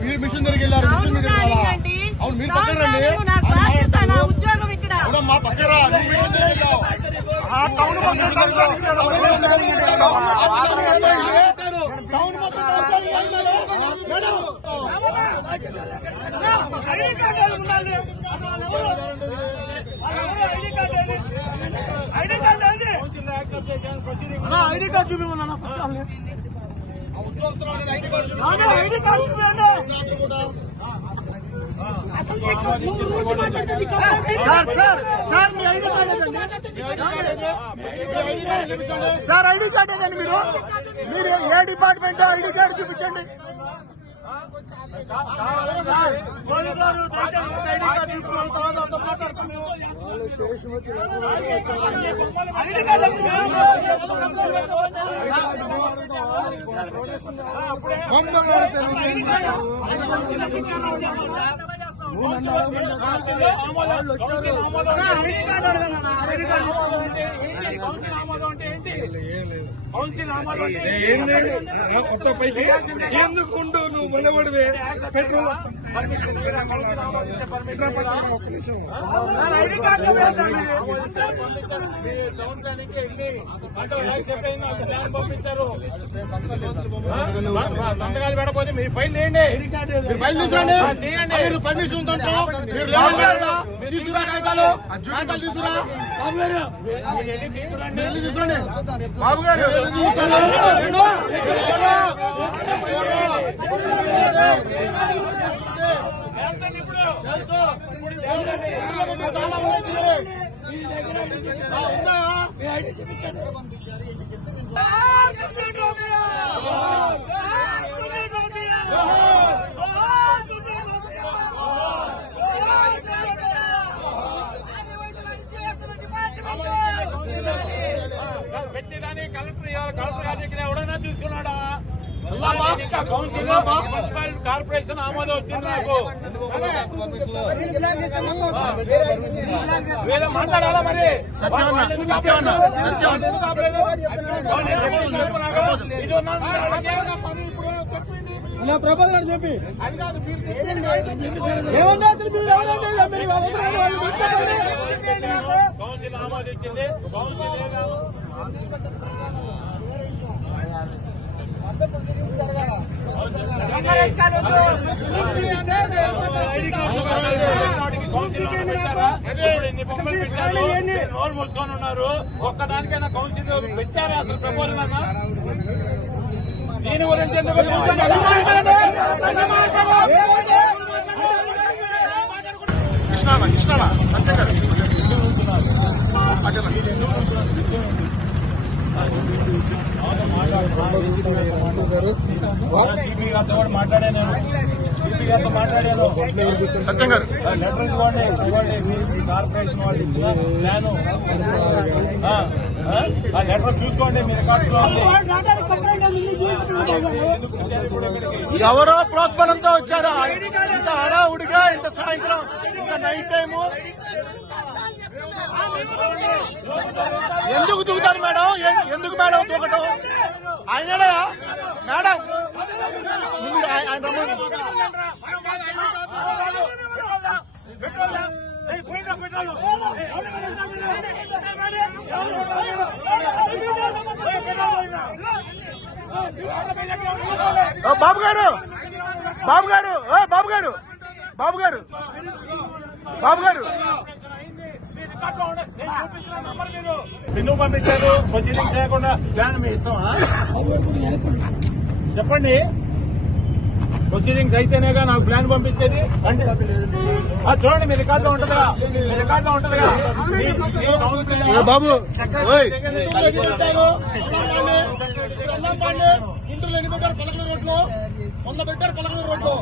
మీరు మిషన్ దగ్గరికి వెళ్ళారు. మిషన్ మీద అవును, మీరు పక్కన రండి. ఉద్యోగం ఇక్కడ మా పక్కన ఐడి కార్డు చూపిమన్నా ఫస్ట్ సార్ మీ ఐడి కార్డు ఏదండి? సార్ ఐడి కార్డు ఏదండి? మీరు ఏ డిపార్ట్మెంట్ ఐడి కార్డు చూపించండి. కొత్త పైకి ఎందుకుండు నువ్వు మొలబడివే పెట్రోల్ సంతకాలు పెడపోతే మీరు ఫైల్ తీయండి. ఫైల్ తీసుకోండి. మీరు పర్మిషన్ తీసుకోండి. బాబు గారు పెట్టేదాన్ని కలెక్టర్ దగ్గర ఎవడన్నా తీసుకున్నాడా? మున్సిపల్ కార్పొరేషన్ ఆమోదం వచ్చింది నాకు. వేరే మాట్లాడాలా మరి? ప్రపోజల్ అని చెప్పి కౌన్సిల్ ఆమోదించింది. నోరు మూసుకొని ఉన్నారు. ఒక్కదానికైనా కౌన్సిల్ పెట్టారా అసలు ప్రపోజల్ అన్నా? దీని గురించి ఎందుకు కృష్ణ అంతే కదా సిపి గారితో కూడా మాట్లాడాను. సిపి గారితో మాట్లాడాను. సత్యం గారు లెటర్ ఇవ్వండి. కార్పొరేషన్ వాళ్ళు ఇచ్చిన ప్లాను ఆ లెటర్ చూసుకోండి. మీ రికార్డ్స్ లో ఎవరో ప్రోత్బలంతో వచ్చారా? ఇంత హడావుడిగా, ఇంత సాయంత్రం, ఇంత నైట్ టైము ఎందుకు దిగుతారు మేడం? ఎందుకు మేడం దూకటం? ఆయనడా మేడం? ఆయన బాబు గారు బాబు గారు బాబు గారు బాబు గారు బాబు గారు ఎందుకు పంపించారు? ప్రొసీడింగ్ చేయకుండా ప్లాన్ మీ ఇష్టమా? చెప్పండి. ప్రొసీడింగ్స్ అయితేనేగా నాకు ప్లాన్ పంపించేది. అంటే చూడండి, మీ రికార్డులో ఉంటుందిగా. మీ రికార్డులో ఉంటుందిగా. బాబు గుంటూరులో ఎన్ని పెట్టారు? పలకల రోడ్లో 100 పెట్టారు. పలకల రోడ్లో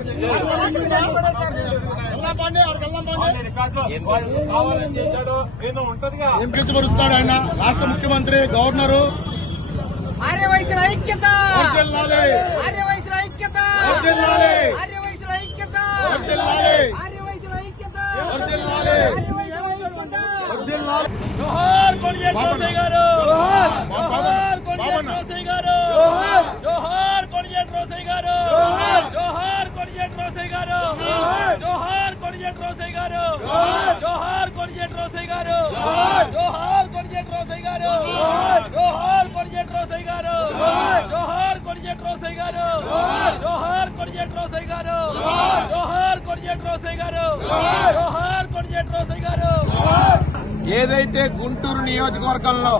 ఏం పిలుచుబడుతున్నాడు ఆయన? రాష్ట్ర ముఖ్యమంత్రి, గవర్నరు. ఆర్యవైశ్యుల ఐక్యత, వర్ధిల్లాలి. ఆర్యవైశ్యుల ఐక్యత, వర్ధిల్లాలి. ఆర్యవైశ్యుల ఐక్యత. కొణిజేటి రోసయ్య గారు, జోహార్ కొణిజేటి రోసయ్య గారు, జోహార్ కొణిజేటి రోసయ్య గారు, జోహార్ కొణిజేటి రోసయ్య గారు, జోహార్ కొణిజేటి రోసయ్య గారు, జోహార్ కొణిజేటి రోసయ్య గారు, జోహార్ కొణిజేటి రోసయ్య గారు, జోహార్ కొణిజేటి రోసయ్య గారు, జోహార్ కొణిజేటి రోసయ్య గారు, జోహార్ కొణిజేటి రోసయ్య గారు, జోహార్ కొణిజేటి రోసయ్య గారు, జోహార్ కొణిజేటి రోసయ్య గారు. ఏదైతే గుంటూరు నియోజకవర్గంలో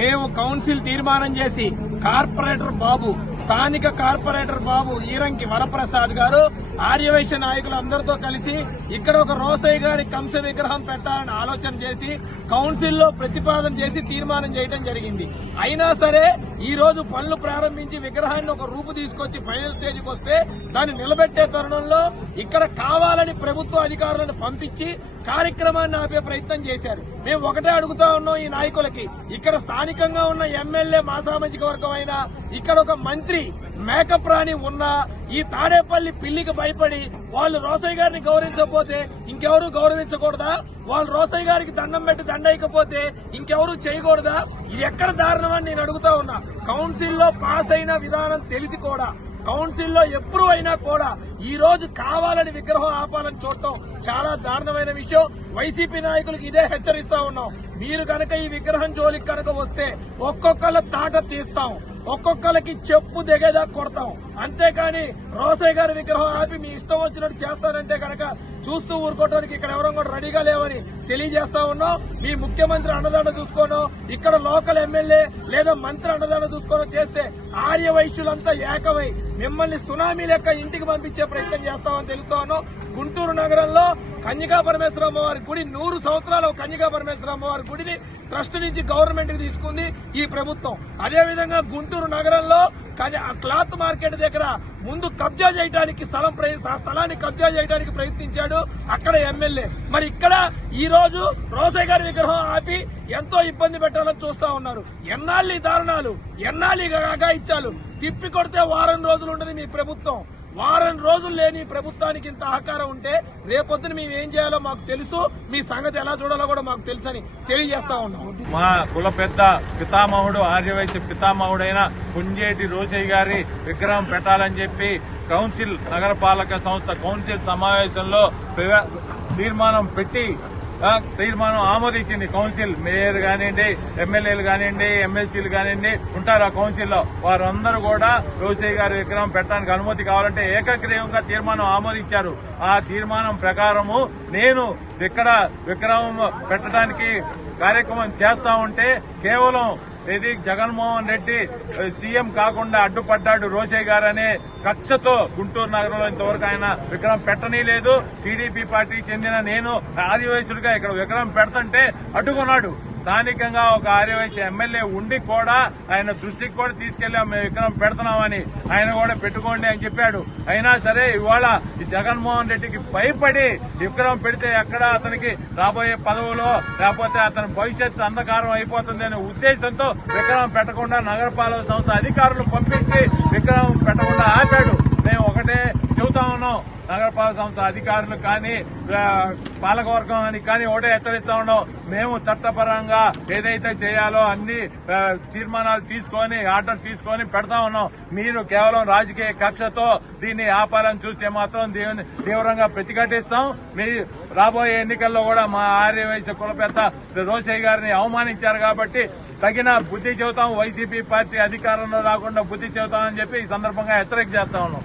మేము కౌన్సిల్ తీర్మానం చేసి కార్పొరేటర్ బాబు, స్థానిక కార్పొరేటర్ బాబు ఈరంకి వరప్రసాద్ గారు ఆర్యవైశ్య నాయకులు అందరితో కలిసి ఇక్కడ ఒక రోసయ్య గారి కంస విగ్రహం పెట్టాలని ఆలోచన చేసి కౌన్సిల్లో ప్రతిపాదన చేసి తీర్మానం చేయడం జరిగింది. అయినా సరే ఈ రోజు పనులు ప్రారంభించి విగ్రహాన్ని ఒక రూపు తీసుకొచ్చి ఫైనల్ స్టేజ్కి వస్తే దాన్ని నిలబెట్టే తరుణంలో ఇక్కడ కావాలని ప్రభుత్వ అధికారులను పంపించి కార్యక్రమాన్ని ఆపే ప్రయత్నం చేశారు. మేము ఒకటే అడుగుతా ఉన్నాం ఈ నాయకులకి, ఇక్కడ స్థానికంగా ఉన్న ఎమ్మెల్యే మా సామాజిక వర్గం అయినా, ఇక్కడ ఒక మంత్రి మేకప్ రాణి ఉన్నా ఈ తాడేపల్లి పిల్లికి భయపడి వాళ్ళు రోసయ్య గారిని గౌరవించకపోతే ఇంకెవరు గౌరవించకూడదా? వాళ్ళు రోసయ్య గారికి దండం పెట్టి దండయకపోతే ఇంకెవరు చేయకూడదా? ఇది ఎక్కడ దారుణం అని నేను అడుగుతా ఉన్నా. కౌన్సిల్లో పాస్ అయిన విధానం తెలిసి కూడా, కౌన్సిల్లో ఎప్పుడు అయినా కూడా ఈ రోజు కావాలని విగ్రహం ఆపాలని చూడటం చాలా దారుణమైన విషయం. వైసీపీ నాయకులకు ఇదే హెచ్చరిస్తా ఉన్నాం. మీరు కనుక ఈ విగ్రహం జోలికి కనుక వస్తే ఒక్కొక్కళ్ళ తాట తీస్తాం, ఒక్కొక్కరికి చెప్పు దిగేదా కొడతాం. అంతేకాని రోసయ్య గారి విగ్రహం ఆపి మీ ఇష్టం వచ్చినట్టు చేస్తానంటే కనుక చూస్తూ ఊరుకోవడానికి ఇక్కడ ఎవరో కూడా రెడీగా లేవని తెలియజేస్తా ఉన్నాం. మీ ముఖ్యమంత్రి అండదండ చూసుకోనో, ఇక్కడ లోకల్ ఎమ్మెల్యే లేదా మంత్రి అండదండ చూసుకోనో చేస్తే ఆర్య వైశ్యులంతా ఏకమై మిమ్మల్ని సునామీ లెక్క ఇంటికి పంపించే ప్రయత్నం చేస్తామని తెలుస్తా ఉన్నాం. గుంటూరు నగరంలో కన్యకా పరమేశ్వర అమ్మవారి గుడి 100 సంవత్సరాల కన్యకా పరమేశ్వర అమ్మవారి గుడిని ట్రస్ట్ నుంచి గవర్నమెంట్ కి తీసుకుంది ఈ ప్రభుత్వం. అదేవిధంగా గుంటూరు నగరంలో క్లాత్ మార్కెట్ దగ్గర ముందు కబ్జా చేయడానికి స్థలాన్ని కబ్జా చేయడానికి ప్రయత్నించాడు అక్కడ ఎమ్మెల్యే. మరి ఇక్కడ ఈ రోజు రోసయ్య గారి విగ్రహం ఆపి ఎంతో ఇబ్బంది పెట్టాలని చూస్తా ఉన్నారు. ఎన్నాళ్ళు ఈ దారుణాలు, ఎన్నాళ్ళు ఈ అఘాయిత్యాలు? తిప్పి కొడితే వారం రోజులు ఉండదు మీ ప్రభుత్వం. వారం రోజులు లేని ప్రభుత్వానికి ఇంత అహంకారం ఉంటే రేపొద్దున మేము ఏం చేయాలో మాకు తెలుసు, మీ సంగతి ఎలా చూడాలో కూడా మాకు తెలుసని తెలియజేస్తా ఉన్నాం. మా కుల పెద్ద పితామహుడు, ఆర్యవైశ్య పితామహుడైన కుంజేటి రోసయ్య గారి విగ్రహం పెట్టాలని చెప్పి కౌన్సిల్, నగరపాలక సంస్థ కౌన్సిల్ సమావేశంలో తీర్మానం పెట్టి తీర్మానం ఆమోదించింది కౌన్సిల్. మేయర్ కానివ్వండి, ఎమ్మెల్యేలు కానివ్వండి, ఎమ్మెల్సీలు కానివ్వండి ఉంటారు ఆ కౌన్సిల్లో. వారందరూ కూడా రోసయ్య గారి విగ్రహం పెట్టడానికి అనుమతి కావాలంటే ఏకగ్రీవంగా తీర్మానం ఆమోదించారు. ఆ తీర్మానం ప్రకారము నేను ఇక్కడ విగ్రహం పెట్టడానికి కార్యక్రమం చేస్తా ఉంటే కేవలం ఇది జగన్మోహన్ రెడ్డి సీఎం కాకుండా అడ్డుపడ్డాడు రోసయ్య గారు అనే కక్షతో గుంటూరు నగరంలో ఇంతవరకు ఆయన విగ్రహం పెట్టనీ లేదు. టీడీపీ పార్టీకి చెందిన నేను ఆర్యవైశ్యుడిగా ఇక్కడ విగ్రహం పెడుతుంటే అడ్డుకున్నాడు. స్థానికంగా ఒక ఆర్యవైశ్య ఎమ్మెల్యే ఉండి కూడా ఆయన దృష్టికి కూడా తీసుకెళ్లాం, మేము విగ్రహం పెడుతున్నామని. ఆయన కూడా పెట్టుకోండి అని చెప్పాడు. అయినా సరే ఇవాళ ఈ జగన్మోహన్ రెడ్డికి భయపడి విగ్రహం పెడితే ఎక్కడ అతనికి రాబోయే పదవులో లేకపోతే అతని భవిష్యత్తు అంధకారం అయిపోతుంది అనే ఉద్దేశంతో విగ్రహం పెట్టకుండా నగరపాలక సంస్థ అధికారులు పంపించి విగ్రహం పెట్టకుండా ఆపాడు. మేము ఒకటే చెబుతా ఉన్నాం, నగరపాలక సంస్థ అధికారులు కానీ పాలకవర్గం అని కానీ ఒకటే హెచ్చరిస్తా ఉన్నాం. మేము చట్టపరంగా ఏదైతే చేయాలో అన్ని తీర్మానాలు తీసుకొని ఆర్డర్ తీసుకొని పెడతా ఉన్నాం. మీరు కేవలం రాజకీయ కక్షతో దీన్ని ఆపాలని చూస్తే మాత్రం దీన్ని తీవ్రంగా ప్రతిఘటిస్తాం. మీ రాబోయే ఎన్నికల్లో కూడా మా ఆర్యవైశ్య కుల పెద్ద రోసయ్య గారిని అవమానించారు కాబట్టి తగిన బుద్ధి చెబుతాం. వైసీపీ పార్టీ అధికారంలో రాకుండా బుద్ధి చెబుతామని చెప్పి ఈ సందర్భంగా హెచ్చరిక చేస్తా ఉన్నాం.